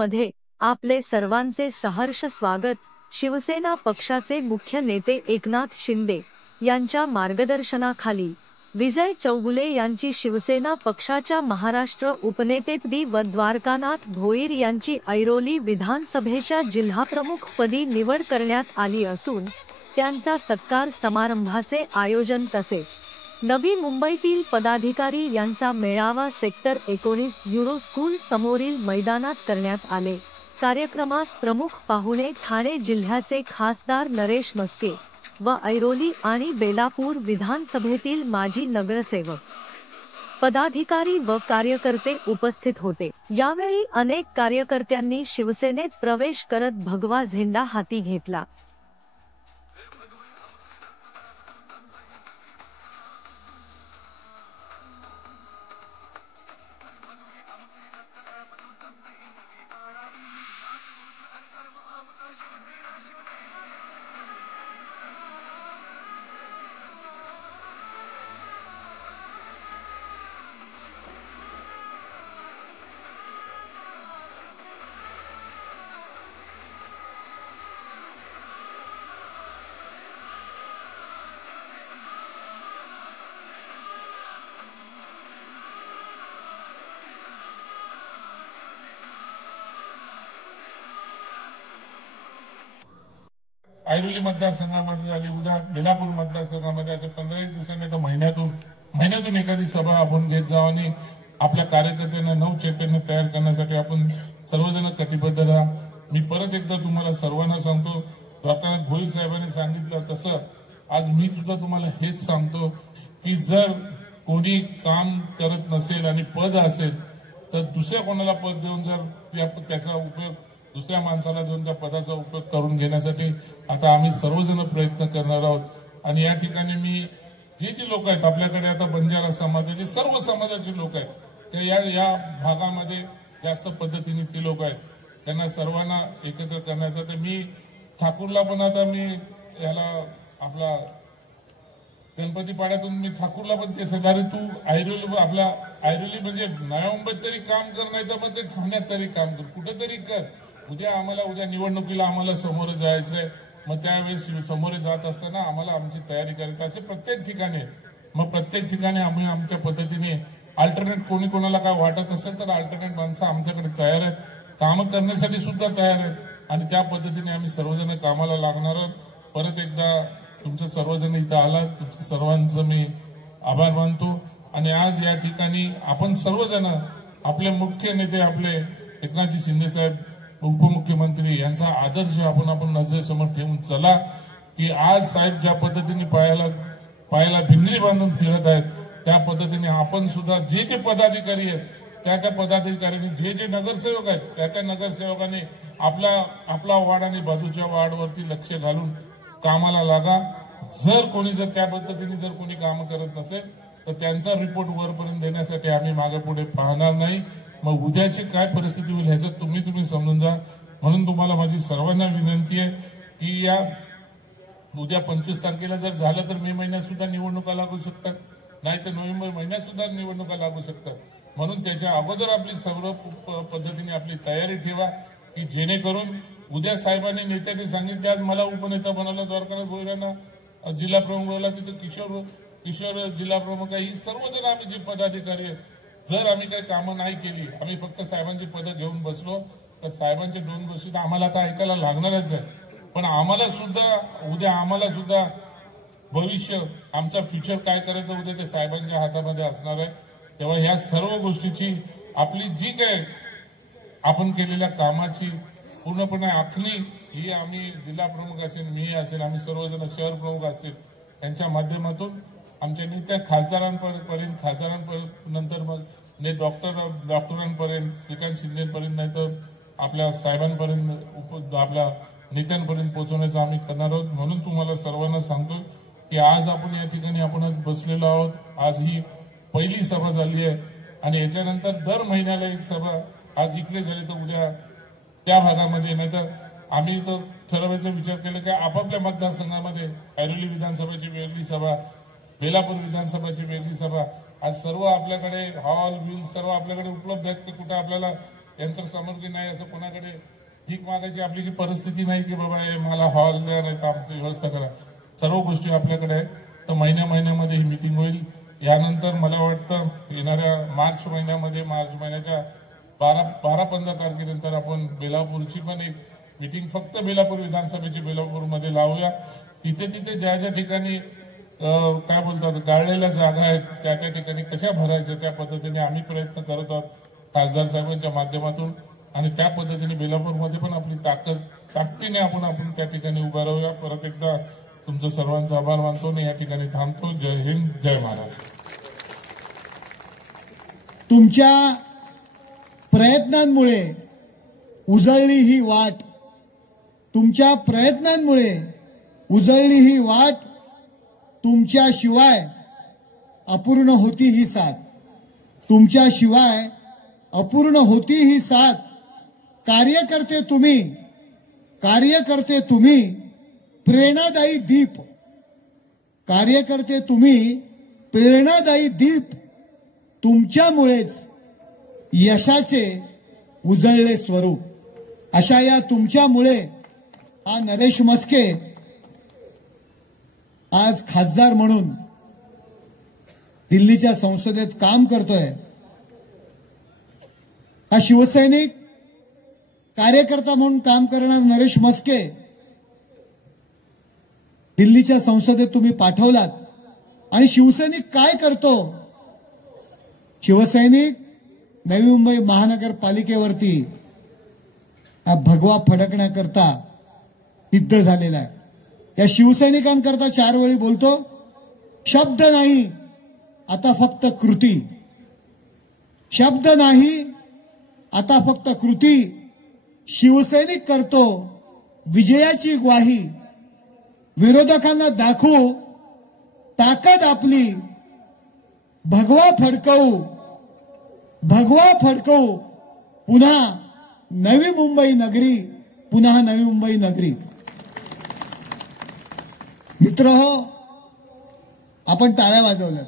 मध्ये आपले सर्वांचे सहर्ष स्वागत। शिवसेना पक्षाचे मुख्य नेते एकनाथ शिंदे यांच्या मार्गदर्शनाखाली विजय चौगुले यांची शिवसेना पक्षाच्या महाराष्ट्र उपनेतेपदी व द्वारकानाथ भोईर यांची ऐरोली विधानसभेच्या जिल्हाप्रमुखपदी निवड करण्यात आली असून त्यांचा सत्कार समारंभाचे आयोजन तसेच नवी मुंबईतील पदाधिकारी यांचा मेळावा सेक्टर 19 युरो स्कूल समोरील मैदानात करण्यात आले। कार्यक्रमास प्रमुख पाहुणे ठाणे जिल्ह्याचे खासदार नरेश म्हस्के व ऐरोली आणि बेलापूर विधानसभेतील माजी नगरसेवक, पदाधिकारी व कार्यकर्ते उपस्थित होते। यावेळी अनेक कार्यकर्त्यांनी शिवसेनेत प्रवेश करत भगवा झेंडा हाती घेतला। ऐरोली मतदारसंघामध्ये झाली, उद्या बेलापूर मतदारसंघामध्ये असे 15 दिवसांनी तर महिन्यातून एखादी सभा आपण घेत जाऊ आणि आपल्या कार्यकर्त्यांना नवचैतन्य तयार करण्यासाठी आपण सर्वजण कटिबद्ध राहा। मी परत एकदा तुम्हाला सर्वांना सांगतो, डॉक्टर भोईर साहेबांनी सांगितलं तसं आज मी सुद्धा तुम्हाला हेच सांगतो की जर कोणी काम करत नसेल आणि पद असेल तर दुसऱ्या कोणाला पद देऊन जर त्याचा उपयोग दुसऱ्या माणसाला देऊन त्या पदाचा उपयोग करून घेण्यासाठी आता आम्ही सर्वजण प्रयत्न करणार आहोत। आणि या ठिकाणी मी जे लोक आहेत आपल्याकडे आता बंजारा समाजाचे सर्व समाजाचे लोक आहेत ते या भागामध्ये जास्त पद्धतीने ते लोक आहेत, त्यांना सर्वांना एकत्र करण्याचा ते मी ठाकूरला पण आता मी याला आपला गणपती पाड्यातून मी ठाकूरला पण ते सगळे तू ऐरोली आपला ऐरोली म्हणजे नव्या मुंबईत तरी काम कर, नाही तर मग ते ठाण्यात तरी काम कर, कुठेतरी कर। उद्या निवडणुकीला आम्हाला समोर जायचंय, मग त्यावेळेस समोर जात असताना आम्हाला आमची तयारी करायची असे प्रत्येक ठिकाणी मग प्रत्येक ठिकाणी आम्ही आमच्या पद्धतीने अल्टरनेट कोणी कोणाला काय वाटत असेल तर अल्टरनेट माणसं आमच्याकडे तयार आहेत, काम करण्यासाठी सुद्धा तयार आहेत आणि त्या पद्धतीने आम्ही सर्वजण कामाला लागणार आहोत। परत एकदा तुमचं सर्वजण इथं आला, तुमच्या सर्वांचं मी आभार मानतो। आणि आज या ठिकाणी आपण सर्वजण आपले मुख्य नेते आपले एकनाथजी शिंदे साहेब उपमुख्यमंत्री यांचा आदर्श आपण नजरेसमोर ठेवून चला की आज साहेब ज्या पद्धतीने पायाला भिंगरी बांधून फिरत आहेत त्या पद्धतीने आपण सुद्धा जे पदाधिकारी आहेत त्या पदाधिकाऱ्यांनी जे नगरसेवक आहेत त्या नगरसेवकांनी आपला वार्ड आणि बाजूच्या वार्डवरती लक्ष घालून कामाला लागा। जर त्या पद्धतीने जर कोणी काम करत नसेल तर त्यांचा रिपोर्ट वरपर्यंत देण्यासाठी आम्ही मागे पुढे पाहणार नाही। मग उद्याची काय परिस्थिती होईल ह्याचं तुम्ही समजून जा। म्हणून तुम्हाला माझी सर्वांना विनंती आहे की या उद्या 25 तारखेला जर झालं तर मे महिन्यात सुद्धा निवडणुका लागू शकतात, नाही तर नोव्हेंबर महिन्यात सुद्धा निवडणुका लागू शकतात। म्हणून त्याच्या अगोदर आपली सर्व पद्धतीने आपली तयारी ठेवा की जेणेकरून उद्या साहेबांनी नेत्यांनी सांगितले आज मला उपनेता बनवलं, द्वारकानाथ भोईरांना जिल्हा प्रमुख बनवला, तिथे किशोर जिल्हा प्रमुख आहे, ही सर्वजण आम्ही जे पदाधिकारी आहेत जर आम्ही काही कामं नाही केली, आम्ही फक्त साहेबांची पदं घेऊन बसलो तर साहेबांचे 2 वर्ष तर आम्हाला आता ऐकायला लागणारच आहे। पण आम्हाला सुद्धा भविष्य आमचा फ्युचर काय करायचं उद्या ते साहेबांच्या हातामध्ये असणार आहे। तेव्हा ह्या सर्व गोष्टीची आपली जी काय आपण केलेल्या कामाची पूर्णपणे आखणी ही आम्ही जिल्हा प्रमुख असेल, मी असेल, आम्ही सर्वजण शहर प्रमुख असेल त्यांच्या माध्यमातून आमच्या नेत्या खासदारांपर्यंत नंतर मग डॉक्टरांपर्यंत श्रीकांत शिंदेपर्यंत नाही तर आपल्या साहेबांपर्यंत आपल्या नेत्यांपर्यंत पोहोचवण्याचं आम्ही करणार आहोत। म्हणून तुम्हाला सर्वांना सांगतो की आज आपण या ठिकाणी आपणच बसलेलो आहोत। आज ही पहिली सभा झाली आहे आणि याच्यानंतर दर महिन्याला एक सभा आज इकडे झाली तर उद्या त्या भागामध्ये, नाही तर आम्ही तर ठरवायचा विचार केला की आपापल्या मतदारसंघामध्ये ऐरोली विधानसभेची वेगळी सभा, बेलापूर विधानसभाची वेगळी सभा, आज सर्व आपल्याकडे हॉल बिल सर्व आपल्याकडे उपलब्ध आहेत की कुठे आपल्याला यंत्रसामग्री नाही, असं कोणाकडे भीक मागायची आपली की परिस्थिती नाही की बाबा मला हॉल द्या नाही तर आमची व्यवस्था करा. सर्व गोष्टी आपल्याकडे आहेत. तर महिन्यामध्ये ही मीटिंग होईल. यानंतर मला वाटतं येणाऱ्या मार्च महिन्याच्या 12-15 तारखेनंतर आपण बेलापूरची पण एक मीटिंग फक्त बेलापूर विधानसभेची बेलापूरमध्ये लावूया. तिथे ज्या ठिकाणी काय बोलतात गाळलेल्या जागा आहेत त्या ठिकाणी कशा भरायच्या त्या पद्धतीने आम्ही प्रयत्न करत आहोत खासदार साहेबांच्या माध्यमातून. आणि त्या पद्धतीने बेलापूरमध्ये पण आपली ताकदीने आपण त्या ठिकाणी उभा राहूया. परत एकदा तुमचं सर्वांचा आभार मानतो आणि या ठिकाणी थांबतो. जय हिंद, जय महाराष्ट्र. तुमच्या प्रयत्नांमुळे उजळली ही वाट, तुमच्या प्रयत्नांमुळे उजळली ही वाट, तुमच्याशिवाय अपूर्ण होती ही साथ, तुमच्याशिवाय अपूर्ण होती ही साथ. कार्यकर्ते तुम्ही प्रेरणादायी दीप, कार्यकर्ते तुम्ही प्रेरणादायी दीप. तुमच्यामुळेच यशाचे उजळले स्वरूप. अशा या तुमच्यामुळे हा नरेश म्हस्के आज खासदार म्हणून दिल्लीच्या संसदेत काम करतोय. हा शिवसैनिक कार्यकर्ता म्हणून काम करणारा नरेश म्हस्के दिल्लीच्या संसदेत तुम्ही पाठवलात. आणि शिवसैनिक काय करतो? शिवसैनिक नवी मुंबई महानगरपालिकेवरती हा भगवा फडकण्याकरता सिद्ध झालेला आहे. या शिवसैनिकांकरता 4 वेळी बोलतो. शब्द नाही, आता फक्त कृती. शब्द नाही, आता फक्त कृती. शिवसैनिक करतो विजयाची ग्वाही. विरोधकांना दाखवू ताकद आपली. भगवा फडकवू पुन्हा नवी मुंबई नगरी, पुन्हा नवी मुंबई नगरी. मित्रहो, आपण टाळ्या वाजवल्यात.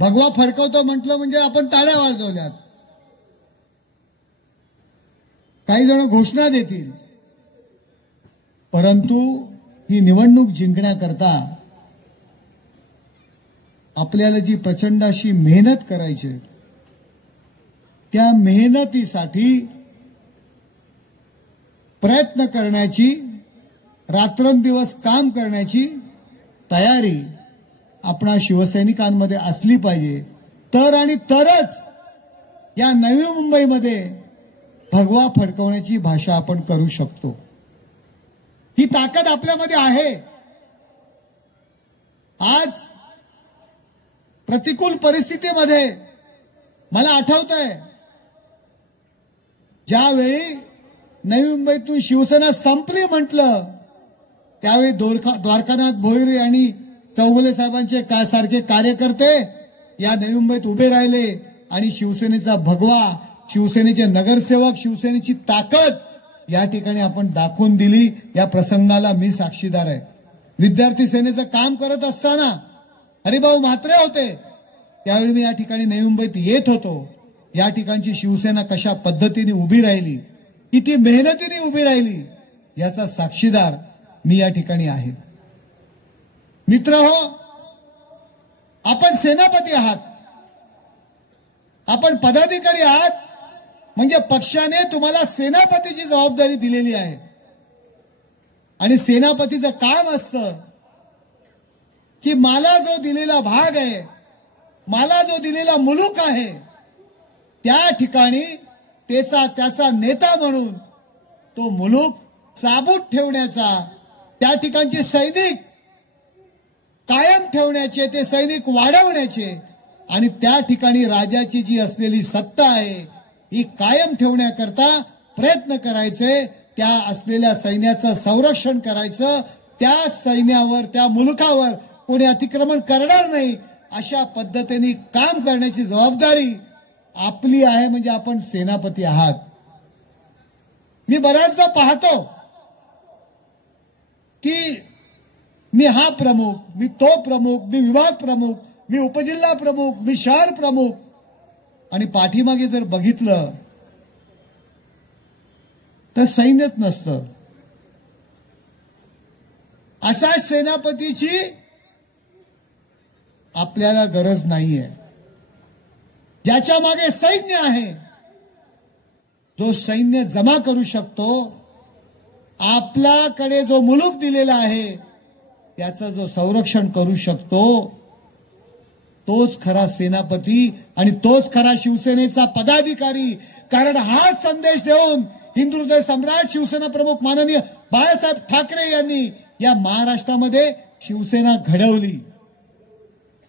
भगवा फडकवतो म्हटलं म्हणजे आपण टाळ्या वाजवल्यात. काही जण घोषणा देतील, परंतु ही निवडणूक जिंकण्याकरता आपल्याला जी प्रचंड अशी मेहनत करायची, त्या मेहनतीसाठी प्रयत्न करण्याची, रात्रंदिवस काम करण्याची तयारी आपणा शिवसैनिकांमध्ये असली पाहिजे. तर आणि तरच या नवी मुंबईमध्ये भगवा फडकवण्याची भाषा आपण करू शकतो. ही ताकद आपल्यामध्ये आहे. आज प्रतिकूल परिस्थितीमध्ये मला आठवतंय ज्यावेळी नवी मुंबईतून शिवसेना संपली म्हटलं, त्यावेळी द्वारकानाथ भोईर आणि चौगुले साहेबांचे सारखे कार्यकर्ते या नवी मुंबईत उभे राहिले आणि शिवसेनेचा भगवा, शिवसेनेचे नगरसेवक, शिवसेनेची ताकद या ठिकाणी आपण दाखवून दिली. या प्रसंगाला मी साक्षीदार आहे. विद्यार्थी सेनेचं काम करत असताना हरिभाऊ म्हात्रे होते, त्यावेळी मी या ठिकाणी नवी मुंबईत येत होतो. या ठिकाणची शिवसेना कशा पद्धतीने उभी राहिली, किती मेहनतीने उभी राहिली, याचा साक्षीदार मी या ठिकाणी आहे. मित्रहो, आपण सेनापती आहात, आपण पदाधिकारी आहात. म्हणजे पक्षाने तुम्हाला सेनापतीची जबाबदारी दिलेली आहे. आणि सेनापतीचं काम असतं की मला जो दिलेला भाग आहे, मला जो दिलेला मुलूक आहे, त्या ठिकाणी त्याचा नेता म्हणून तो मुलूक साबूत ठेवण्याचा, त्या ठिकाणचे सैनिक कायम ठेवण्याचे, ते सैनिक वाढवण्याचे आणि त्या ठिकाणी राजाची जी असलेली सत्ता आहे ही कायम ठेवण्याकरता प्रयत्न करायचे. त्या असलेल्या सैन्याचं संरक्षण करायचं. त्या सैन्यावर, त्या मुलुखावर कोणी अतिक्रमण करणार नाही अशा पद्धतीने काम करण्याची जबाबदारी आपली आहे. म्हणजे आपण सेनापती आहात. मी बऱ्याचदा पाहतो की मी हा प्रमुख, मी तो प्रमुख, मी विभाग प्रमुख, मी उपजिल्हा प्रमुख, मी शहर प्रमुख. आणि पाठीमागे जर बघितलं तर सैन्यच नसतं. अशा सेनापतीची आपल्याला गरज नाहीये, ज्याच्या मागे सैन्य आहे, जो सैन्य जमा करू शकतो. आपल्याकडे जो मुलूक दिलेला आहे त्याचं जो संरक्षण करू शकतो, तोच खरा सेनापती आणि तोच खरा शिवसेनेचा पदाधिकारी. कारण हा संदेश देऊन हिंदू हृदय सम्राट शिवसेना प्रमुख माननीय बाळासाहेब ठाकरे यांनी या महाराष्ट्रामध्ये शिवसेना घडवली.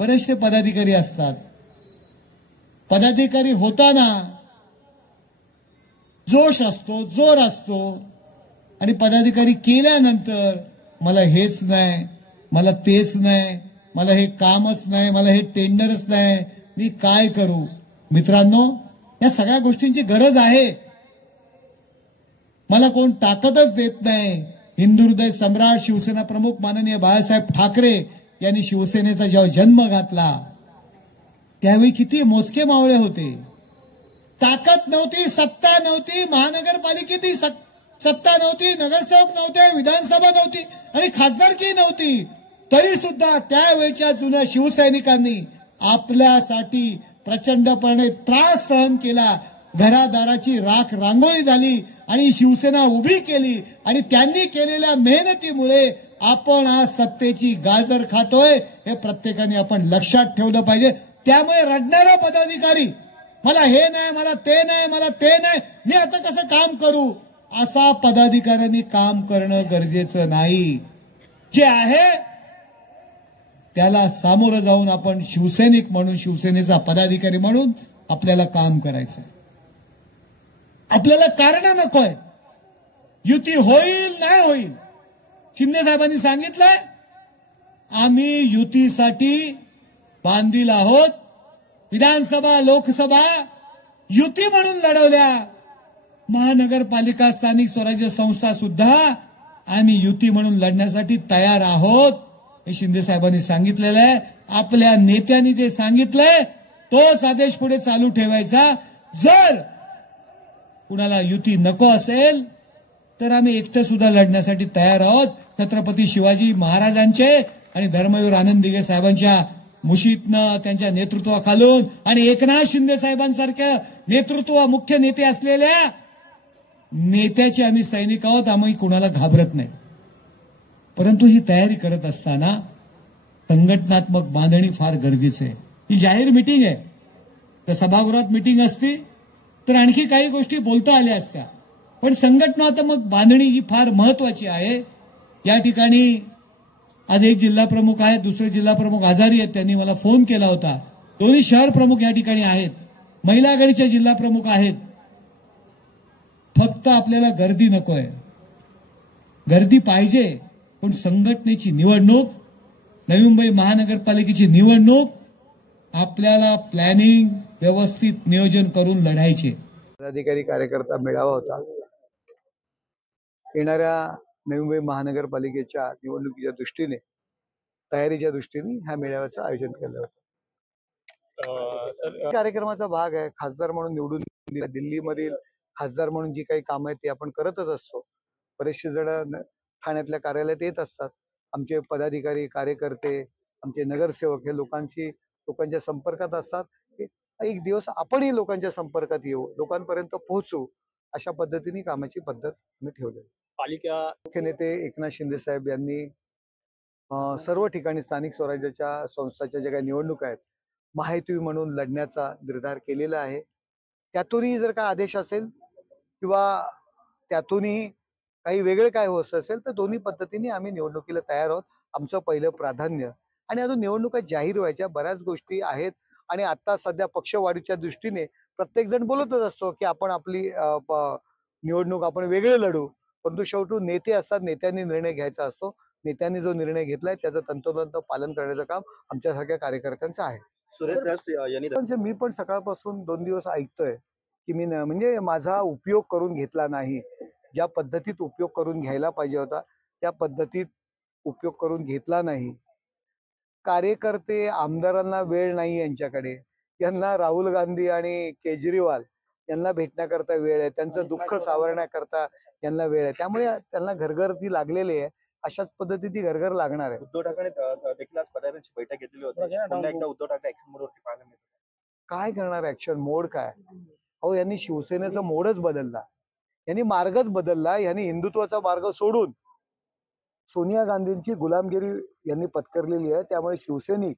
बरेचसे पदाधिकारी असतात, पदाधिकारी होताना जोश असतो, जोर असतो, आणि पदाधिकारी केल्यानंतर मला हेच नाही, मला तेच नाही, मला हे कामच नाही, मला हे टेंडरच नाही, मी काय करू. मित्रांनो, या सगळ्या गोष्टींची गरज आहे. मला कोण ताकदच देत नाही. हिंदू हृदय सम्राट शिवसेना प्रमुख माननीय बाळासाहेब ठाकरे यांनी शिवसेनेचा जेव्हा जन्म घातला त्यावेळी किती मोजके मावळे होते. ताकद नव्हती, सत्ता नव्हती, महानगरपालिकेची सत्ता नव्हती, नगरसेवक नव्हते, विधानसभा नव्हती आणि खासदारकी नव्हती. तरी सुद्धा त्यावेळच्या जुन्या शिवसैनिकांनी आपल्यासाठी प्रचंडपणे त्रास सहन केला. घरादाराची राख रांगोळी झाली आणि शिवसेना उभी केली. आणि त्यांनी केलेल्या मेहनतीमुळे आपण आज सत्तेची गाजर खातोय, हे प्रत्येकाने आपण लक्षात ठेवलं पाहिजे. त्यामुळे रडणारा पदाधिकारी, मला हे नाही, मला ते नाही, मला ते नाही, मी आता कसं काम करू, असा पदाधिकाऱ्यांनी काम करणं गरजेचं नाही. जे आहे त्याला सामोरं जाऊन आपण शिवसैनिक म्हणून, शिवसेनेचा पदाधिकारी म्हणून आपल्याला काम करायचंय. आपल्याला कारण नकोय. युती होईल नाही होईल, शिंदे साहेबांनी सांगितलंय, आम्ही युतीसाठी बांधील आहोत. विधानसभा, लोकसभा युती म्हणून लढवल्या, महानगरपालिका, स्थानिक स्वराज्य संस्था सुद्धा आम्ही युती म्हणून लढण्यासाठी तयार आहोत, हे शिंदे साहेबांनी सांगितलेलं आहे. आपल्या नेत्यांनी ते सांगितलंय, तोच आदेश पुढे चालू ठेवायचा. जर कुणाला युती नको असेल तर आम्ही एकटं सुद्धा लढण्यासाठी तयार आहोत. छत्रपती शिवाजी महाराजांचे आणि धर्मवीर आनंद दिघे साहेबांच्या मुशीतनं, त्यांच्या नेतृत्वाखालून आणि एकनाथ शिंदे साहेबांसारख्या नेतृत्व मुख्य नेते असलेल्या नेत्याचे आम्ही सैनिक आहोत. आम्ही कुणाला घाबरत नाही. परंतु ही तयारी करत असताना संघटनात्मक बांधणी फार गरजेची आहे. ही जाहीर मिटिंग आहे, तर सभागृहात मिटिंग असती तर आणखी काही गोष्टी बोलता आल्या असत्या, पण संघटनात्मक बांधणी ही फार महत्वाची आहे. या ठिकाणी आज एक जिल्हा प्रमुख आहेत, दुसरे जिल्हा प्रमुख आजारी आहेत, त्यांनी मला फोन केला होता. दोन्ही शहर प्रमुख या ठिकाणी आहेत, महिला आघाडीच्या जिल्हा प्रमुख आहेत. फक्त आपल्याला गर्दी नकोय. गर्दी पाहिजे, पण संघटनेची निवडणूक, नवी मुंबई महानगरपालिकेची निवडणूक आपल्याला प्लॅनिंग, व्यवस्थित नियोजन करून लढायचे. पदाधिकारी कार्यकर्ता मेळावा होता. येणाऱ्या नवी मुंबई महानगरपालिकेच्या निवडणुकीच्या दृष्टीने, तयारीच्या दृष्टीने ह्या मेळाव्याचं आयोजन केलं होतं. कार्यक्रमाचा भाग आहे. खासदार म्हणून निवडून दिल्लीमधील खासदार म्हणून जी काही कामं आहेत ती आपण करतच असतो. बरेचसे जण ठाण्यातल्या कार्यालयात येत असतात. आमचे पदाधिकारी, कार्यकर्ते, आमचे नगरसेवक हे लोकांच्या संपर्कात असतात. एक दिवस आपणही लोकांच्या संपर्कात येऊ, लोकांपर्यंत पोहोचू, अशा पद्धतीने कामाची पद्धत आम्ही ठेवलेली. पालिका मुख्य नेते एकनाथ शिंदे साहेब यांनी सर्व ठिकाणी स्थानिक स्वराज्याच्या संस्थाच्या ज्या काही निवडणुका आहेत, महायुती म्हणून लढण्याचा निर्धार केलेला आहे. त्यातूनही जर काय आदेश असेल किंवा त्यातूनही काही वेगळे काय होत असेल तर दोन्ही पद्धतीने आम्ही निवडणुकीला तयार आहोत. आमचं पहिलं प्राधान्य. आणि अजून निवडणुका जाहीर व्हायच्या बऱ्याच गोष्टी आहेत. आणि आता सध्या पक्षवाढीच्या दृष्टीने प्रत्येक जण बोलतच असतो की आपण आपली निवडणूक आपण वेगळे लढू, परंतु शेवटी नेते असतात, नेत्यांनी निर्णय घ्यायचा असतो. नेत्यांनी जो निर्णय घेतलाय त्याचं तंतोतंत पालन करण्याचं काम आमच्यासारख्या कार्यकर्त्यांचं आहे. सुरेश दास यांनी मी पण सकाळपासून 2 दिवस ऐकतोय की मी म्हणजे माझा उपयोग करून घेतला नाही. ज्या पद्धतीत उपयोग करून घ्यायला पाहिजे होता त्या पद्धतीत उपयोग करून घेतला नाही. कार्यकर्ते, आमदारांना वेळ नाही यांच्याकडे. यांना राहुल गांधी आणि केजरीवाल यांना भेटण्याकरता वेळ आहे, त्यांचं दुःख सावरण्याकरता यांना वेळ आहे. त्यामुळे त्यांना घरघर ती लागलेली आहे. अशाच पद्धती ती घरघर लागणार आहे. उद्धव ठाकरे देखील आज पदाधिकाऱ्यांची बैठक घेतलेली होती. पुन्हा एकदा उद्धव ठाकरे ऍक्शन मोडवरती पाहायला मिळतात. काय करणार ऍक्शन मोड काय? अहो यांनी शिवसेनेचा मोडच बदलला, यांनी मार्गच बदलला. यांनी हिंदुत्वाचा मार्ग सोडून सोनिया गांधींची गुलामगिरी यांनी पत्करलेली आहे. त्यामुळे शिवसैनिक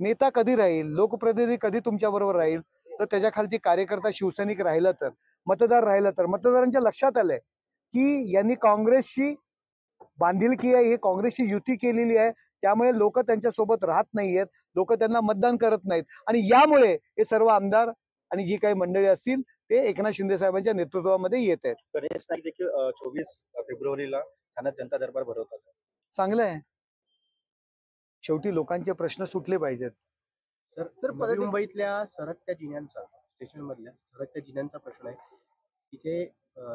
नेता कधी राहील, लोकप्रतिनिधी कधी तुमच्या बरोबर राहील, तर त्याच्या खालची कार्यकर्ता शिवसैनिक राहिला तर, मतदार राहिला तर. मतदारांच्या लक्षात आलंय की यांनी काँग्रेसची बांधिलकी आहे, ही काँग्रेसची युती केलेली आहे. त्यामुळे लोक त्यांच्या सोबत राहत नाहीयेत, लोक त्यांना मतदान करत नाहीत. आणि यामुळे हे सर्व आमदार आणि जी काही मंडळी असतील ते एकनाथ शिंदे साहेबांच्या नेतृत्वामध्ये येत आहेत. गणेश नाईक देखील 24 फेब्रुवारीला ठाण्यात जनता दरबार भरवतात. चांगलं आहे. शेवटी लोकांचे प्रश्न सुटले पाहिजेत. सर नवी मुंबईतल्या सरकत्या जिन्यांचा स्टेशन मधल्या सरकत्या जिन्यांचा प्रश्न आहे. तिथे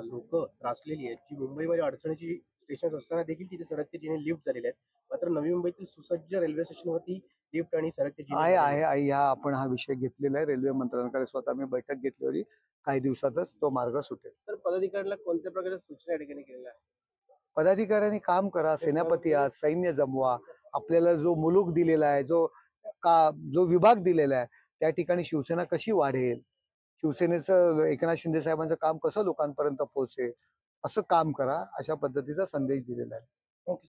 लोक त्रासलेली आहेत जी मुंबईमध्ये अडचणीची स्टेशन असताना देखील तिथे सरकते जिने लिफ्ट झालेले आहेत. मात्र नवी मुंबईतील सुसज्ज रेल्वे स्टेशनवरती लिफ्ट आणि सरकते जिने आहे. आपण हा विषय घेतलेला आहे. रेल्वे मंत्र्यांकडे स्वतः मी बैठक घेतली होती. काही दिवसातच तो मार्ग सुटेल. सर पदाधिकाऱ्यांना कोणत्या प्रकारच्या सूचना या ठिकाणी केलेल्या आहेत? पदाधिकाऱ्यांनी काम करा, सेनापती आहात, सैन्य जमवा. आपल्याला जो मुलूक दिलेला आहे, जो विभाग दिलेला आहे, त्या ठिकाणी शिवसेना कशी वाढेल, शिवसेनेचं एकनाथ शिंदे साहेबांचं काम कसं लोकांपर्यंत पोहोचेल, असं काम करा, अशा पद्धतीचा संदेश दिलेला आहे.